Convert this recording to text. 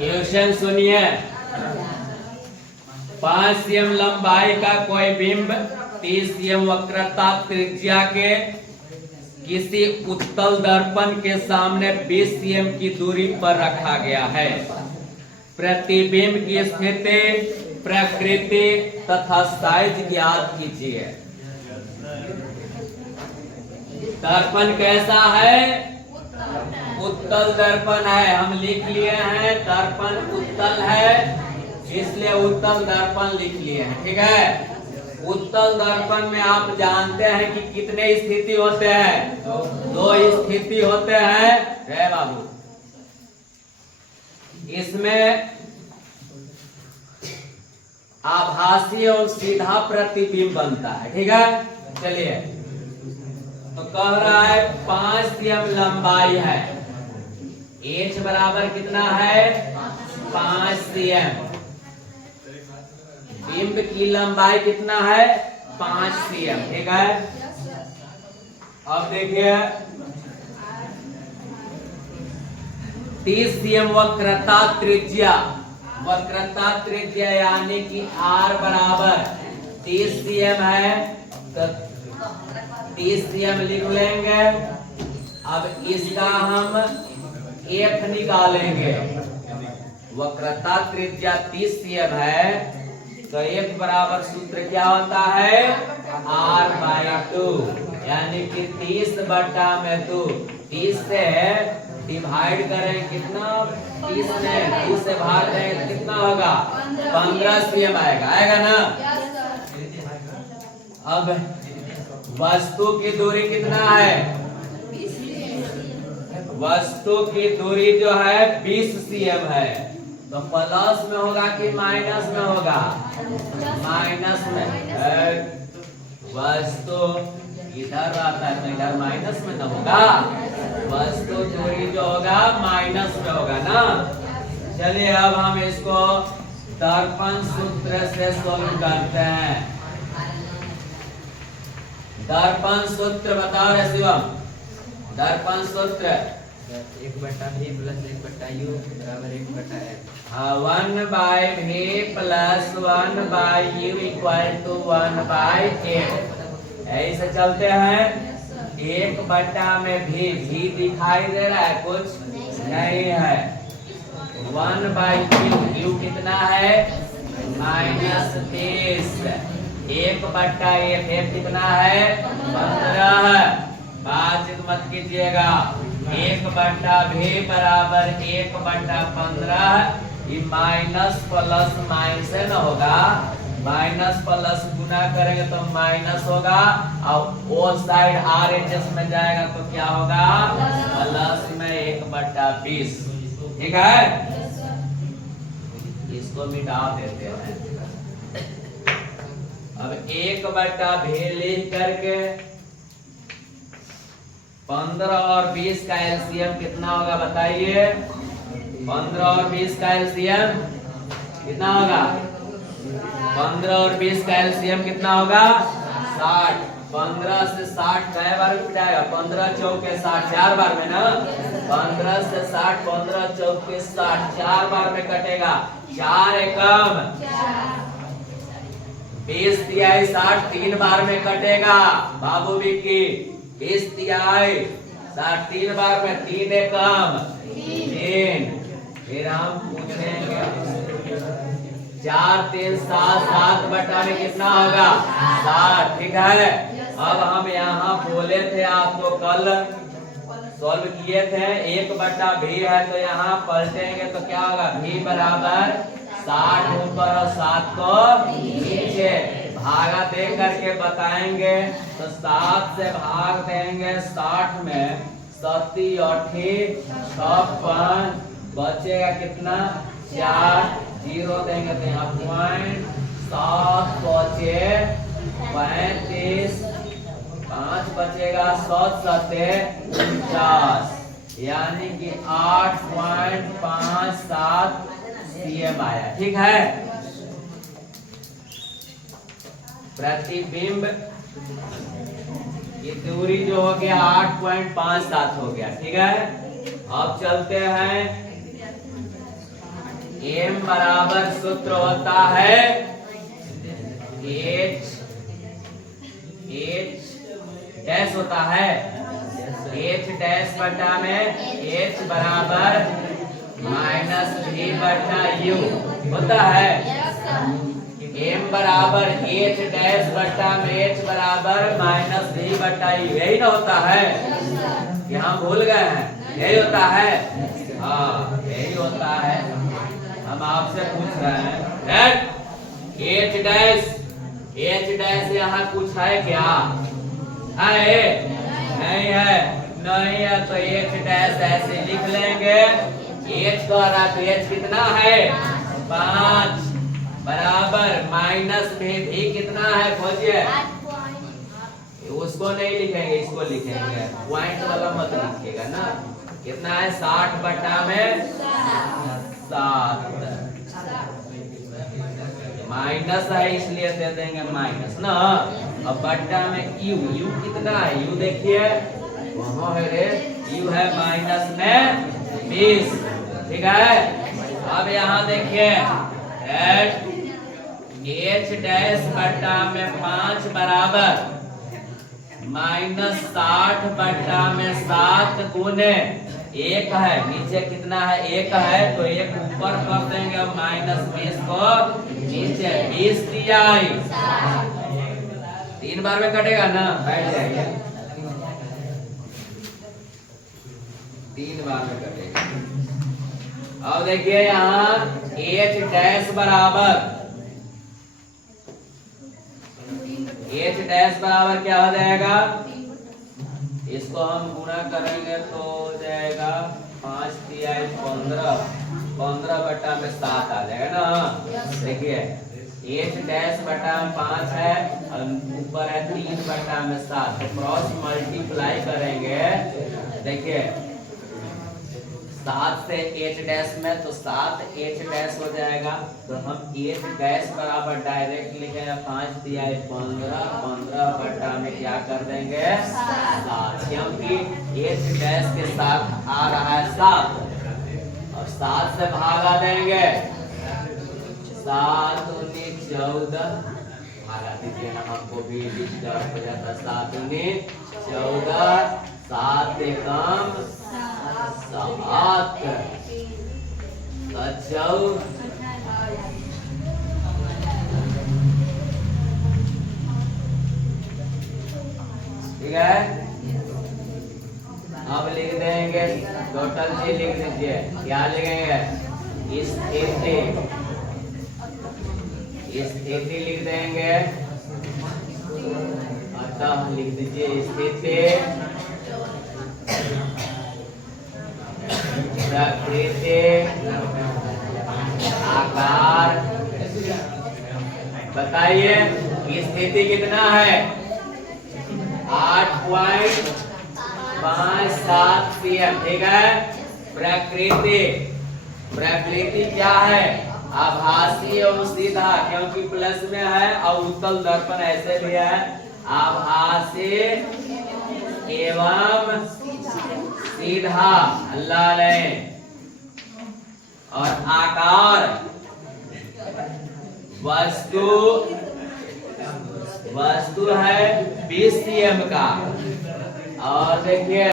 Question सुनिए। 5 cm लंबाई का कोई बिंब 30 cm वक्रता त्रिज्या के किसी उत्तल दर्पण के सामने 20 cm की दूरी पर रखा गया है। प्रतिबिंब की स्थिति, प्रकृति तथा साइज ज्ञात कीजिए। दर्पण कैसा है? उत्तल दर्पण है। हम लिख लिए हैं दर्पण उत्तल है, इसलिए उत्तल दर्पण लिख लिए हैं। ठीक है। उत्तल दर्पण में आप जानते हैं कि कितने स्थिति होते हैं? दो स्थिति होते हैं रे बाबू। इसमें आभासी और सीधा प्रतिबिंब बनता है। ठीक है। चलिए, तो कह रहा है 5 cm लंबाई है, h बराबर कितना है? 5 cm। बिंब की लंबाई कितना है? 5 cm। ठीक है। अब देखिए 30 cm वक्रता त्रिज्या, वक्रता त्रिज्या यानी कि r बराबर 30 cm है, तो 30 cm लिख लेंगे। अब इसका हम f निकालेंगे। वक्रता त्रिज्या 30 cm है, तो f बराबर सूत्र क्या होता है? r/2, यानी कि 30/2। 30 से डिवाइड करें कितना? 30 में 2 से भाग दें कितना होगा? 15 cm आएगा। आएगा ना? अब वस्तु की दूरी कितना है? वस्तु की दूरी जो है 20 cm है, तो प्लस में होगा कि माइनस में होगा? माइनस में। वस्तु इधर आता है तो इधर माइनस में ना होगा? वस्तु दूरी जो होगा माइनस में होगा ना। चलिए, अब हम इसको दर्पण सूत्र से सोल्व करते हैं। दर्पण सूत्र बताओ रे शिवम। दर्पण सूत्र 1/v + 1/u बराबर 1/f। हाँ, 1/v + 1/u = 1/f। ऐसे चलते हैं। 1/v दिखाई दे रहा है? कुछ नहीं है। 1/u कितना है? -30। 1/f कितना है? 15। बात मत कीजिएगा। 1/v बराबर 1/15। ये माइनस प्लस माइनस से न होगा? माइनस प्लस गुना करेंगे तो माइनस होगा, और वो साइड RHS में जाएगा तो क्या होगा? प्लस में 1/20। ठीक है। इसको मिटा देते हैं। अब 1/v लिख करके 15 और 20 का एलसीएम कितना होगा बताइए? 15 और 20 का एलसीएम कितना होगा? 15 और 20 का एलसीएम कितना होगा? 60। 15 से 60 कै बार में जाएगा? 15 चौके 60, 4 बार में ना। 15 से 60, 15 चौके 60, 4 बार में कटेगा। 4 एकम 20 तिहाई 60, 3 बार में कटेगा। बाबू विक्की 20 तिहाई 60, 3 बार में 3 एकम 3। फिर हम पूछेंगे 4 3 7, 7 बटा में कितना होगा? 7। ठीक है। अब हम यहाँ बोले थे आपको, कल सॉल्व किए थे, 1/v है तो यहाँ पलटेंगे तो क्या होगा? v बराबर 60 ऊपर और 7 को नीचे। भागा दे करके बताएंगे तो 7 से भाग देंगे 60 में, 7 8 56, बचेगा कितना? 4। 0 देंगे तो यहाँ 0.7 बचे 35, 5 बचेगा 7 7 49, यानी कि 8.57 cm आया। ठीक है। प्रतिबिंब की दूरी जो हो गया 8.57 हो गया। ठीक है। अब चलते हैं m बराबर सूत्र होता है h डैश होता है h डैश बटा में h बराबर माइनस v बटा u होता है। m बराबर h डैश बटा में h बराबर माइनस v बटा u, यही ना होता है। यहाँ भूल गए हैं, यही होता है। हाँ यही होता है। हम आपसे पूछ रहे हैं h डैश यहाँ कुछ है क्या? है? नहीं है। नहीं है तो h डैश ऐसे लिख लेंगे। h का तो h कितना है? 5 बराबर माइनस में भी कितना है खोजिए। उसको नहीं लिखेंगे, इसको लिखेंगे। पॉइंट वाला मत लिखिएगा ना। कितना है? 60 बटा में 7 माइनस है इसलिए दे देंगे माइनस ना। अब बट्टा में u कितना है? u देखिए वहाँ है रे, u है माइनस में 20, ठीक है। अब यहाँ देखिए h डैश बट्टा में 5 बराबर माइनस 60 बट्टा में 7 गुने 1 है। नीचे कितना है? 1 है तो 1 ऊपर कर देंगे और माइनस 20 को नीचे 20 दिया। 3 बार में कटेगा ना, बैठ जाएगा। 3 बार में कटेगा। अब देखिए यहाँ h डैश बराबर क्या हो जाएगा? इसको हम गुणा करेंगे तो हो जाएगा 5 तिहाई 15 बटा में 7 आ जाएगा ना। देखिए h डैश बटा में 5 है और ऊपर है 3 बटा में 7, तो क्रॉस मल्टीप्लाई करेंगे। देखिए 7 से h डैश में तो 7 h डैश हो जाएगा। तो हम h डैश बराबर डायरेक्ट लिखेंगे 5 तिहाई 15 बटा में क्या कर देंगे? 7, क्योंकि h डैश के साथ आ रहा है 7 और 7 से भागा देंगे। 7 दूनी 14 भागा दीजिए ना, हमको भी डिस्टर्ब हो जाता। 7 दूनी 14, 7 एकम 7 ठीक है। अब लिख देंगे टोटल जी, लिख दीजिए। क्या लिखेंगे? स्थिति लिख देंगे। अतः लिख दीजिए स्थिति प्रकृति आकार। बताइए स्थिति कितना है? 8.57 pm, ठीक है। प्रकृति क्या है? आभासी एवं सीधा, क्योंकि प्लस में है और उत्तल दर्पण ऐसे भी है। आभासी एवं सीधा अल्लाह ने। और आकार वस्तु है 20 cm का। और देखिए